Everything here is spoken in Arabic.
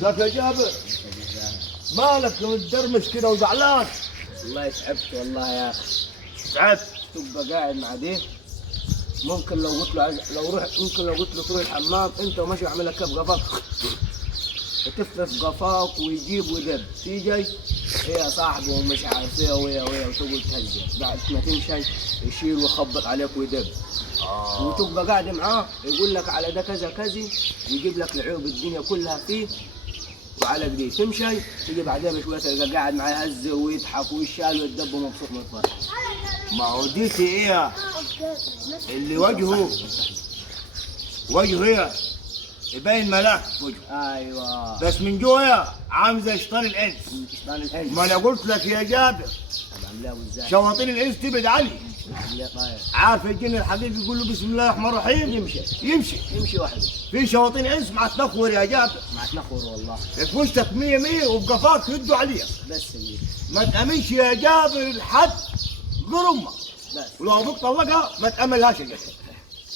ذاك يا جابر مالك متدرمش كده وزعلان؟ والله تعبت والله يا اخي. تعبت؟ تبقى قاعد مع دي ممكن لو قلت له ممكن لو قلت له تروح الحمام انت وماشي اعمل لك كف قفاك تفتف قفاك ويجيب ويدب تيجي هي صاحبه ومش عارف ايه وهي وتقول تهزر بعد ما تمشي يشيل ويخبط عليك ويدب. وتبقى قاعد معاه يقول لك على ده كذا كذا ويجيب لك العيوب الدنيا كلها فيه وعلى قديه تمشي تيجي بعدين بشويه تلقى قاعد معاه يهزر ويضحك ويشال ويدب ومبسوط من الفرح. ما هو ديتي ايه اللي وجهه ايه يبين ملاك وجهه. ايوه بس من جوه عامل زي شيطان الانس. شيطان الانس. ما انا قلت لك يا جابر طب عاملاه ازاي؟ شياطين الانس تبعد علي. عاملاه طيب. عارف الجن الحبيب يقول له بسم الله الرحمن الرحيم يمشي وحده. في شياطين انس مع تنخور يا جابر. مع تنخور والله. في وشك 100 100 وبقفاك يدوا عليها. بس اللي. ما تأمنش يا جابر لحد غير امك. بس ولو ابوك طلقها ما تأملهاش.